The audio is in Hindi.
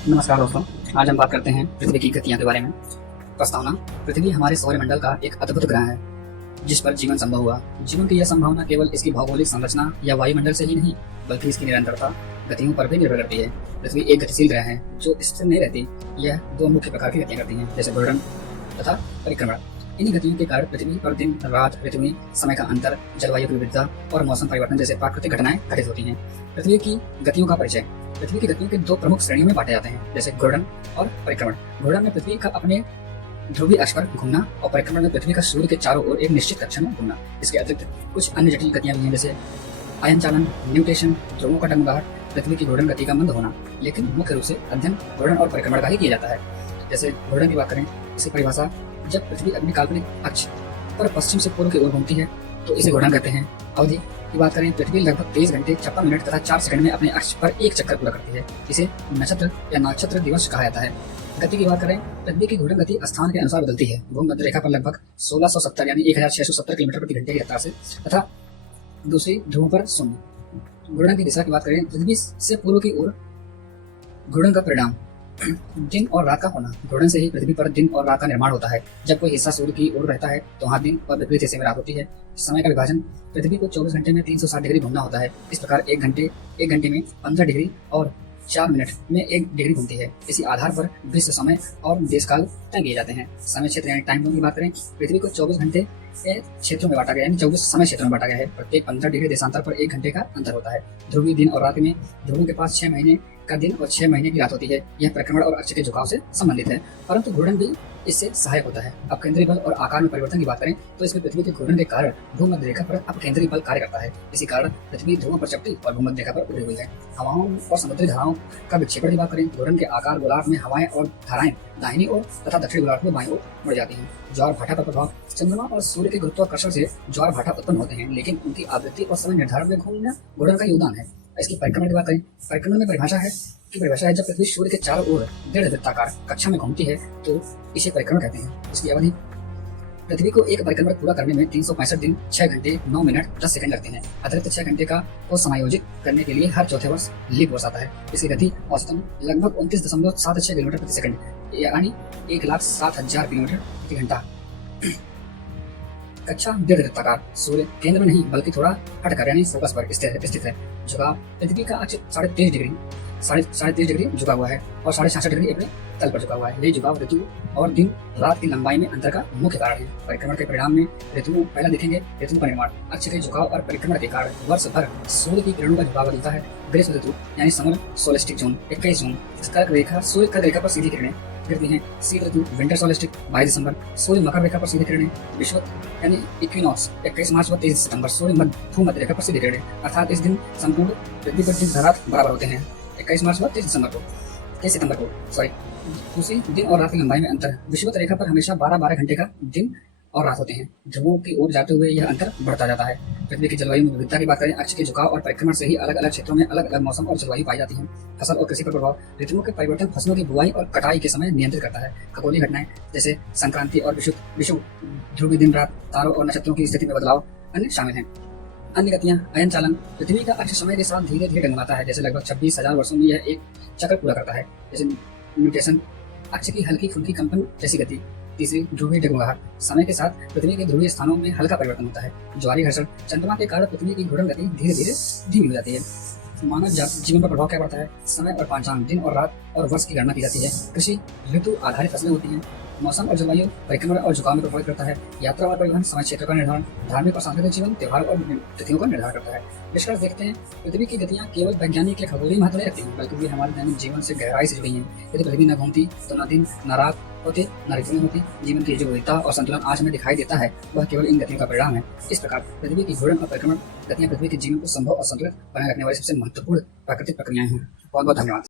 नमस्कार दोस्तों। आज हम बात करते हैं पृथ्वी की गतियां के बारे में। प्रस्तावना। पृथ्वी हमारे सौरमंडल का एक अद्भुत ग्रह है जिस पर जीवन संभव हुआ। जीवन की यह संभावना केवल इसकी भौगोलिक संरचना या वायुमंडल से ही नहीं बल्कि इसकी निरंतरता गतियों पर भी निर्भर करती है। पृथ्वी एक गतिशील ग्रह है जो स्थिर नहीं रहती। यह दो मुख्य प्रकार की गतियां करती है, जैसे घूर्णन तथा परिक्रमण। इन्हीं गतियों के कारण पृथ्वी पर दिन रात ऋतु में समय का अंतर, जलवायु की विविधता और मौसम परिवर्तन जैसे प्राकृतिक घटनाएं घटित होती हैं। पृथ्वी की गतियों का परिचय। पृथ्वी की गतियों के दो प्रमुख श्रेणियों में बांटे जाते हैं, जैसे घूर्णन और परिक्रमण। घूर्णन में पृथ्वी का अपने ध्रुवीय अक्ष पर घूमना और परिक्रमण में पृथ्वी का सूर्य के चारों ओर एक निश्चित कक्षा में घूमना। इसके अतिरिक्त कुछ अन्य जटिल गतियां भी हैं, जैसे आयन चालन, न्यूटेशन, ध्रुवों का डगमगाहट, पृथ्वी की घूर्णन गति का मंद होना। लेकिन मुख्य रूप से अध्ययन घूर्णन और परिक्रमण का ही किया जाता है। जैसे घूर्णन की बात करें, इसकी परिभाषा, जब पृथ्वी अपने काल्पनिक अक्ष पर पश्चिम से पूर्व की ओर घूमती है तो इसे घूर्णन कहते हैं। अवधि की बात करें, पृथ्वी लगभग 23 घंटे 56 मिनट तथा 4 सेकंड में अपने अक्ष पर एक चक्कर पूरा करती है। इसे नक्षत्र या नक्षत्र दिवस कहा जाता है। गति की बात करें, पृथ्वी की घूर्णन गति स्थान के अनुसार बदलती है। भूमध्य रेखा पर लगभग 1670 यानी 1670 किलोमीटर प्रति घंटे की रफ्तार से तथा दूसरी ध्रुवों पर शून्य। घूर्णन की दिशा की बात करें, पृथ्वी से पूर्व की ओर घूर्णन का परिणाम दिन और रात का होना। घूर्णन से ही पृथ्वी पर दिन और रात का निर्माण होता है। जब कोई हिस्सा सूर्य की ओर रहता है तो वहाँ दिन और विपरीत हिस्से में रात होती है। समय का विभाजन, पृथ्वी को 24 घंटे में 360 डिग्री घूमना होता है। इस प्रकार एक घंटे में 15 डिग्री और 4 मिनट में 1 डिग्री घूमती है। इसी आधार पर विश्व समय और देश काल तय किए जाते हैं। समय क्षेत्र यानी टाइम जोन की बात करें, पृथ्वी को 24 घंटे के क्षेत्रों में बांटा गया, यानी 24 समय क्षेत्रों में बांटा गया है। प्रत्येक 15 डिग्री देशांतर पर 1 घंटे का अंतर होता है। ध्रुवीय दिन और रात में ध्रुवों के पास 6 महीने का दिन और 6 महीने की रात होती है। यह परिक्रमण और अक्ष के झुकाव से संबंधित है, परंतु घूर्णन भी इससे सहायक होता है। अब केंद्रीय बल और आकार में परिवर्तन की बात करें तो इसमें पृथ्वी के घूर्णन के कारण भूमध्य रेखा पर अब केंद्रीय बल कार्य करता है। इसी कारण पृथ्वी ध्रुवों पर चपटी और भूमध्य रेखा पर उड़ी हुई है। हवाओं और समुद्री धाराओं का विक्षेपण की बात करें, घूर्णन के आकार गोलार्ध में हवाएं और धाराएं दाहिनी ओर तथा दक्षिणी गोलार्ध में बाईं ओर बढ़ जाती हैं। ज्वार भाटा का प्रभाव, चंद्रमा और सूर्य के गुरुत्वाकर्षण से ज्वार भाटा उत्पन्न होते हैं, लेकिन उनकी आवृत्ति और समय निर्धारण में घूर्णन का योगदान है। इसकी परिक्रमण की बात करें, परिक्रमण में परिभाषा है जब पृथ्वी सूर्य के चारों ओर दीर्घ वृत्ताकार कक्षा में घूमती है तो इसे परिक्रमण कहते हैं। इसकी अवधि, पृथ्वी को एक परिक्रमण पूरा करने में 365 दिन 6 घंटे 9 मिनट 10 सेकंड लगते हैं। अतिरिक्त 6 घंटे को समायोजित करने के लिए हर चौथे वर्ष लीप वर्ष आता है। इसकी गति औसतन लगभग 29.76 किलोमीटर प्रति सेकंड यानी 1,07,000 किलोमीटर प्रति घंटा। कक्षा दीर्घ वृत्ताकार, सूर्य केंद्र में नहीं बल्कि थोड़ा हटकर यानी फोकस पर स्थित है। झुकाव, पृथ्वी का अक्ष 23.5 डिग्री झुका हुआ है और 66.5 डिग्री अपने तल पर झुका हुआ है। ये झुकाव ऋतु और दिन रात की लंबाई में अंतर का मुख्य कारण है। परिक्रमण के परिणाम में ऋतुओं, पहला देखेंगे ऋतुओं का निर्माण। अक्ष के झुकाव और परिक्रमण के कारण वर्ष भर सूर्य की किरणों का झुकाव बदलता है। ग्रीष्म ऋतु यानी समर सोलेस्टिक जोन 21 जून, सूर्य कर्क रेखा पर सीधी किरणें गिरती हैं। शीत ऋतु विंटर सोलेस्टिक 22 दिसंबर, सूर्य मकर रेखा पर सीधी किरणें। विषुवत यानी इक्विनॉक्स 21 मार्च व 23 सितंबर, सूर्य भूमध्य रेखा पर सीधी किरणें। अर्थात इस दिन संपूर्ण पृथ्वी पर दिन रात बराबर होते हैं, 21 मार्च व 23 सितंबर को। दूसरी, दिन और रात की लंबाई में अंतर। विषुवत रेखा पर हमेशा 12-12 घंटे का दिन और रात होते हैं। ध्रुवों की ओर जाते हुए यह अंतर बढ़ता जाता है। पृथ्वी की जलवायु में विविधता की बात करें, अक्ष के झुकाव और परिक्रमण से ही अलग अलग क्षेत्रों में अलग अलग मौसम और जलवायु पाई जाती है। फसल और कृषि पर प्रभाव, ऋतुओं के परिवर्तन फसलों की बुआई और कटाई के समय नियंत्रित करता है। खगोलीय घटनाएं जैसे संक्रांति और विषुव, ध्रुवीय दिन रात, तारों और नक्षत्रों की स्थिति में बदलाव अन्य शामिल हैं। अन्य गतियां, अयन चालन, पृथ्वी का अक्ष समय के साथ धीरे धीरे डगमगाता है, जैसे लगभग 26,000 वर्षों में यह एक चक्र पूरा करता है। जैसे न्यूटेशन, अक्ष की हल्की फुल्की कंपन जैसी गति। तीसरी, ध्रुवीय डगमगाहट, समय के साथ पृथ्वी के ध्रुवीय स्थानों में हल्का परिवर्तन होता है। ज्वारीय घर्षण, चंद्रमा के कारण पृथ्वी की घूर्णन गति धीरे धीरे धीमी हो जाती है। मानव जीवन पर प्रभाव क्या पड़ता है, समय और पांचांग, दिन और रात और वर्ष की गणना की जाती है। कृषि, ऋतु आधारित फसलें होती हैं। मौसम और जलवायु परिक्रमण और झुकाव में प्रभावित करता है। यात्रा और परिवहन, समय क्षेत्र का निर्धारण, धार्मिक और सांस्कृतिक जीवन, त्योहार और तिथियों का निर्धारण करता है। निष्कर्ष देखते हैं, पृथ्वी की गतियां केवल वैज्ञानिक या खगोलीय महत्व नहीं रखती हैं, बल्कि वे हमारे दैनिक जीवन से गहराई से जुड़ी हैं। यदि पृथ्वी न घूमती तो न दिन न रात होते, न ऋतुएं होती। जीवन की जो विविधता और संतुलन आज हमें दिखाई देता है वह केवल इन गतियों का परिणाम है। इस प्रकार पृथ्वी की घूर्णन और परिक्रमण गतियां पृथ्वी के जीवन को संभव और संतुलित बनाए रखने वाली सबसे महत्वपूर्ण प्राकृतिक प्रक्रियाएं हैं। बहुत बहुत धन्यवाद।